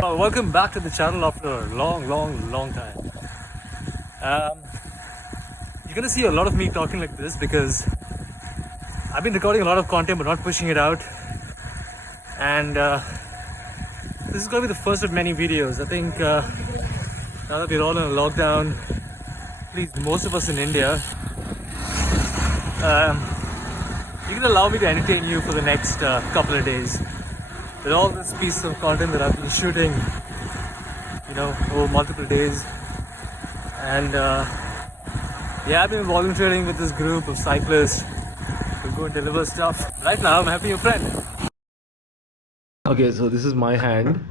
Welcome back to the channel after a long time. You're gonna see a lot of me talking like this because I've been recording a lot of content but not pushing it out, and this is gonna be the first of many videos. I think now that we're all in a lockdown, at least most of us in India, you can allow me to entertain you for the next couple of days with all this piece of content that I've been shooting, over multiple days. And I've been volunteering with this group of cyclists to go and deliver stuff. Right now I'm helping a friend. Okay, so this is my hand.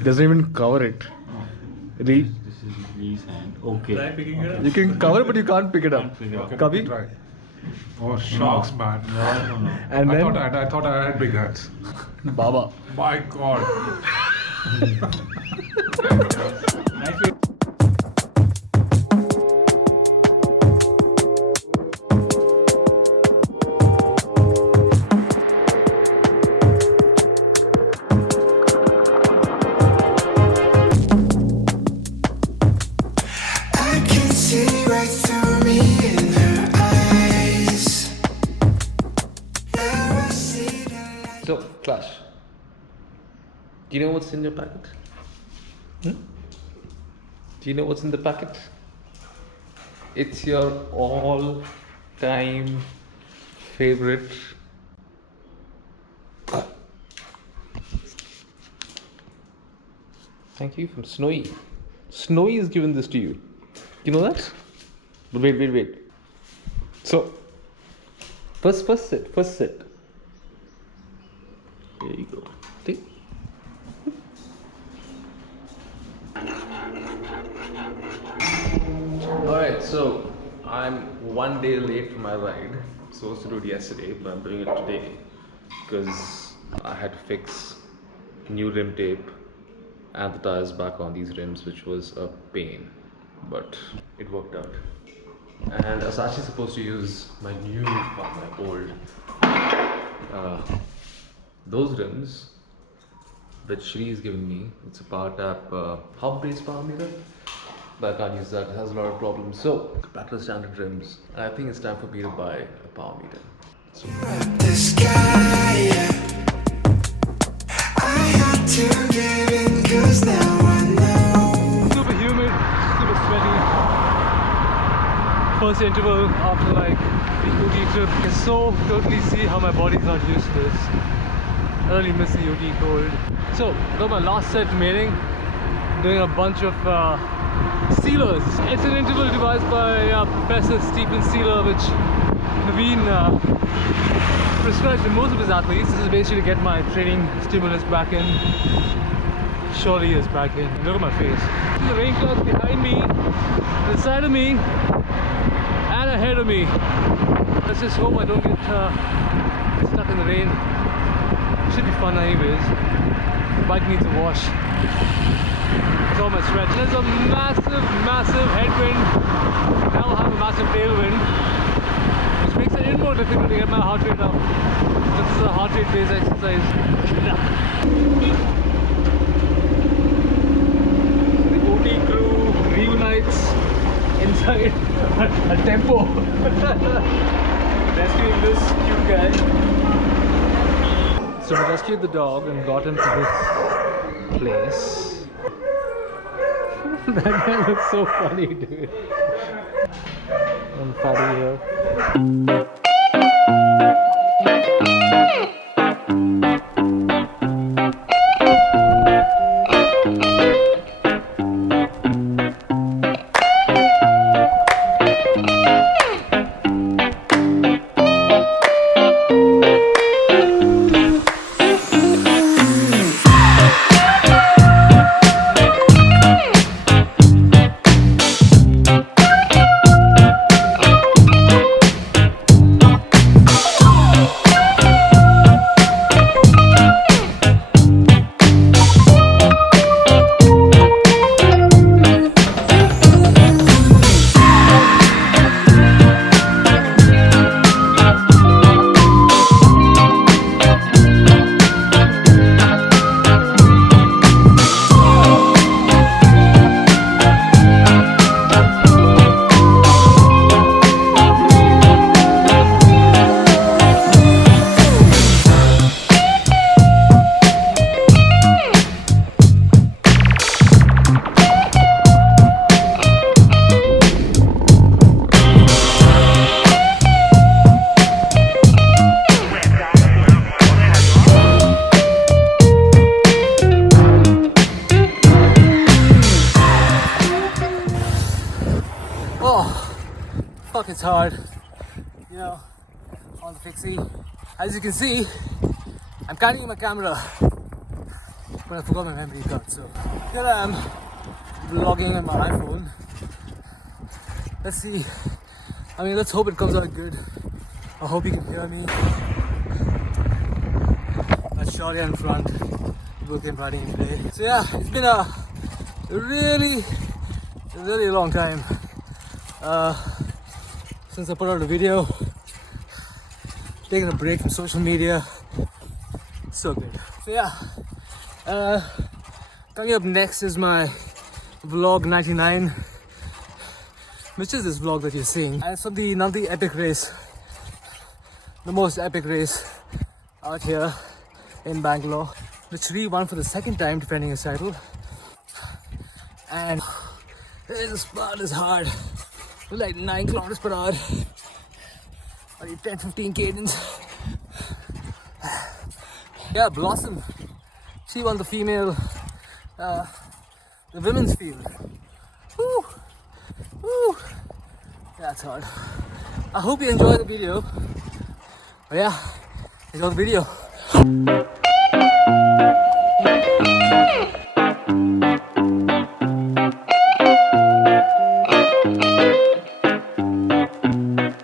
It doesn't even cover it. This is Ree's hand. Okay. Try picking it up. You can cover it but you can't pick it up. Kavi? Try. Oh, sharks, man. No. And then I thought I had big hands. Baba. My God. So, Clash, do you know what's in your packet? Do you know what's in the packet? It's your all-time favorite thank you from Snowy. Snowy has given this to you. You know that? But wait. So, first sit. There you go. See? Alright, so I'm 1 day late for my ride. I'm supposed to do it yesterday, but I'm doing it today because I had to fix new rim tape and the tires back on these rims, which was a pain, but it worked out. And I was actually supposed to use my new, my old those rims that Sree has given me. It's a power tap hub-based power meter, but I can't use that. It has a lot of problems. So back to the standard rims. And I think it's time for me to buy a power meter. So The sky, I had to give in 'cause now I know. super humid, super sweaty. First interval after like the UT trip. I can so totally see how my body's not used to this. I really miss the UT cold. So, got my last set remaining. Doing a bunch of sealers. It's an interval devised by Professor Stephen Sealer, which Naveen prescribes to most of his athletes. This is basically to get my training stimulus back in. Surely is back in. Look at my face. See the rain clouds behind me, to the side of me, and ahead of me. Let's just hope I don't get stuck in the rain. Should be fun anyways. The bike needs a wash. It's all my stretch. There's a massive headwind. Now I'll have a massive tailwind, which makes it even more difficult to get my heart rate up. This is a heart rate based exercise. The OT crew reunites inside a tempo. Rescuing this cute guy. So I rescued the dog and got him to this place. That guy looks so funny, dude. And Fatty here. fuck, it's hard. You know, on the EPICI. As you can see, I'm carrying my camera, but I forgot my memory card, so here I am vlogging on my iPhone. Let's see. I mean, let's hope it comes out good. I hope you can hear me. That's Shorty in front. Both them riding in today. So yeah, it's been a really long time since I put out a video. Taking a break from social media. So good. So yeah, coming up next is my vlog 99, which is this vlog that you're seeing. And it's from the Nandi epic race, the most epic race out here in Bangalore. The Sree won for the second time defending his title. And this spot is hard. It's like 9 kilometers per hour. Or 10-15 cadence. Yeah, Blossom. She won the female, the women's field. Woo! Woo! Yeah, it's hard. I hope you enjoy the video. But yeah, enjoy the video.